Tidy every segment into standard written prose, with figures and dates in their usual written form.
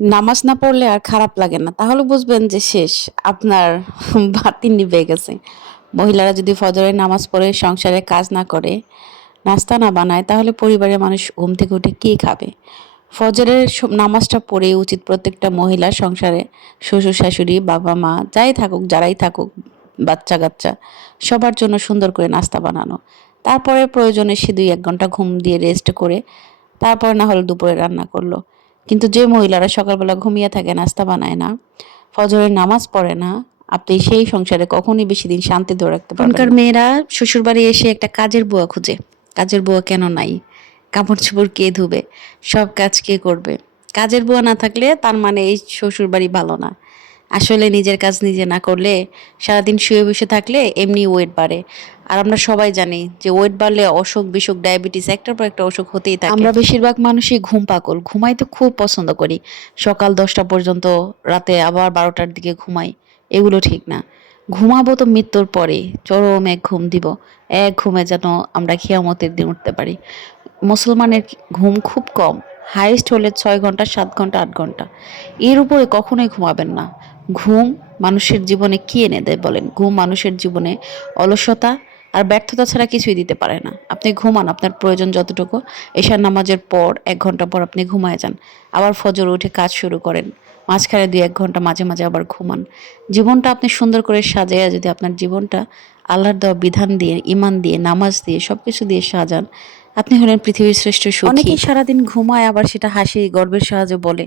নামাজ না পড়লে আর খারাপ লাগে না। তাহলে বুঝবেন যে শেষ। আপনার বাতি নিভে গেছে। মহিলারা যদি ফজরের নামাজ পড়ে সংসারে কাজ না করে, নাস্তা না বানায় তাহলে পরিবারের মানুষ ঘুম থেকে উঠে কি খাবে? ফজরের নামাজটা পড়ে উচিত প্রত্যেকটা মহিলার সংসারে শ্বশুর-শাশুড়ি, বাবা-মা যাই থাকুক, যারাই থাকুক, বাচ্চা-কাচ্চা সবার জন্য সুন্দর করে নাস্তা বানানো। তারপরে প্রয়োজনে সে ২-১ ঘন্টা ঘুম দিয়ে রেস্ট করে তারপর না হলে দুপুরে রান্না করলো। কিন্তু যে মহিলারা সকালবেলা ঘুমিয়ে থাকে, নাস্তা বানায় না, ফজরের নামাজ পড়ে না, আপনি সেই সংসারে কখনোই বেশি দিন শান্তি ধরে রাখতে পারবেন না। এখনকার মেয়েরা শ্বশুরবাড়ি এসে একটা কাজের বুয়া খুঁজে। কাজের বুয়া কেন নাই? কাপড়-চোপড় কে ধুবে? সব কাজ কে করবে? কাজের বুয়া না থাকলে তার মানে এই শ্বশুরবাড়ি ভালো না। আসলে নিজের কাজ নিজে না করলে সারাদিন শুয়ে বসে থাকলে এমনি ওয়েট বাড়ে। আর আমরা সবাই জানি যে ওয়েট বাড়লে অসুখ-বিসুখ, ডায়াবেটিস একটার পর একটা অসুখ হতেই থাকে। আমরা বেশিরভাগ মানুষই ঘুম পাগল। ঘুমাইতে খুব পছন্দ করি। সকাল ১০টা পর্যন্ত, রাতে আবার ১২টার দিকে ঘুমাই। এগুলো ঠিক না। ঘুমাবো তো মৃত্যুর পরে। চরম এক ঘুম দিব। এক ঘুমে যেন আমরা কিয়ামতের দিন উঠতে পারি। মুসলমানের ঘুম খুব কম। হাইয়েস্ট হলে ৬ ঘন্টা, ৭ ঘন্টা, ৮ ঘন্টা। এর উপরে কখনোই ঘুমাবেন না। ঘুম মানুষের জীবনে কি এনে দেয় বলেন? ঘুম মানুষের জীবনে অলসতা আর ব্যর্থতা ছাড়া কিছুই দিতে পারে না। আপনি ঘুমান আপনার প্রয়োজন যতটুকু। এশার নামাজের পর ১ ঘন্টা পর আপনি ঘুমায়ে যান। আবার ফজরে উঠে কাজ শুরু করেন। মাঝখানে ২-১ ঘন্টা মাঝে, মাঝে আবার ঘুমান। জীবনটা আপনি সুন্দর করে সাজাইয়া যদি আপনার জীবনটা আল্লাহর দেওয়া বিধান দিয়ে, ঈমান দিয়ে, নামাজ দিয়ে, সবকিছু দিয়ে সাজান, আপনি হলেন পৃথিবীর শ্রেষ্ঠ সুখী। অনেকেই সারাদিন ঘুমায় আবার সেটা হাসি গর্বের সাহায্যে বলে,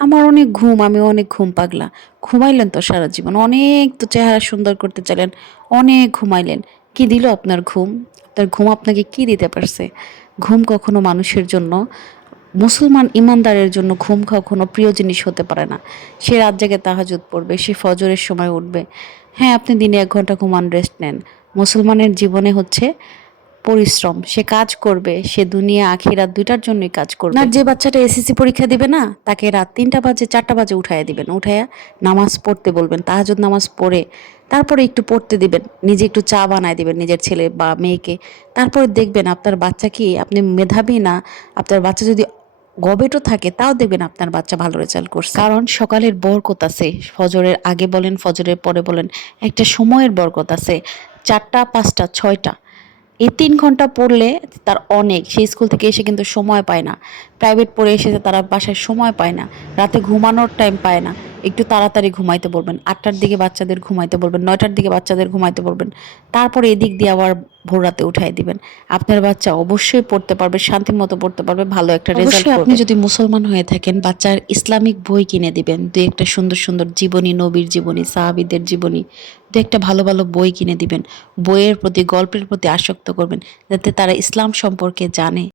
আমার অনেক ঘুম, আমি অনেক ঘুম পাগলা। ঘুমাইলেন তো সারা জীবন, অনেক তো চেহারা সুন্দর করতে চাইলেন, অনেক ঘুমাইলেন। কি দিল আপনার ঘুম? আপনার ঘুম আপনাকে কি দিতে পারছে? ঘুম কখনো মানুষের জন্য, মুসলমান ইমানদারের জন্য ঘুম কখনো প্রিয় জিনিস হতে পারে না। সে রাত জেগে তাহাজ্জুদ পড়বে, সে ফজরের সময় উঠবে। হ্যাঁ, আপনি দিনে ১ ঘন্টা ঘুমান, রেস্ট নেন। মুসলমানের জীবনে হচ্ছে পরিশ্রম। সে কাজ করবে, সে দুনিয়া আখিরাত ২ টার জন্যই কাজ করবে। না, যে বাচ্চাটা এসএসসি পরীক্ষা দিবে না, তাকে রাত ৩টা বাজে ৪টা বাজে উঠাইয়া দিবেন। উঠাইয়া নামাজ পড়তে বলবেন। তাহাজ্জুদ নামাজ পড়ে তারপরে একটু পড়তে দিবেন। নিজে একটু চা বানায় দিবেন নিজের ছেলে বা মেয়েকে। তারপরে দেখবেন আপনার বাচ্চা কি, আপনি মেধাবী না, আপনার বাচ্চা যদি গবেটও থাকে তাও দেখবেন আপনার বাচ্চা ভালো রেজাল্ট করছে। কারণ সকালের বরকত আছে। ফজরের আগে বলেন, ফজরের পরে বলেন, একটা সময়ের বরকত আছে। ৪টা, ৫টা, ৬টা এই ৩ ঘন্টা পড়লে তার অনেক। সে স্কুল থেকে এসে কিন্তু সময় পায় না। প্রাইভেট পড়ে এসেছে, তারা বাসায় সময় পায় না। রাতে ঘুমানোর টাইম পায় না। একটু তাড়াতাড়ি ঘুমাইতে বলবেন। ৮টার দিকে বাচ্চাদের ঘুমাইতে বলবেন, ৯টার দিকে বাচ্চাদের ঘুমাইতে বলবেন। তারপরে এদিক দিয়ে আবার ভোর রাতে উঠাই দিবেন। আপনার বাচ্চা অবশ্যই পড়তে পারবে, শান্তিমতো পড়তে পারবে, ভালো একটা রেজাল্ট করবে। আপনি যদি মুসলমান হয়ে থাকেন, বাচ্চার ইসলামিক বই কিনে দিবেন। ২-১টা সুন্দর, সুন্দর জীবনী, নবীর জীবনী, সাহাবীদের জীবনী, ২-১টা ভালো, ভালো বই কিনে দিবেন। বইয়ের প্রতি, গল্পের প্রতি আসক্ত করবেন, যাতে তারা ইসলাম সম্পর্কে জানে।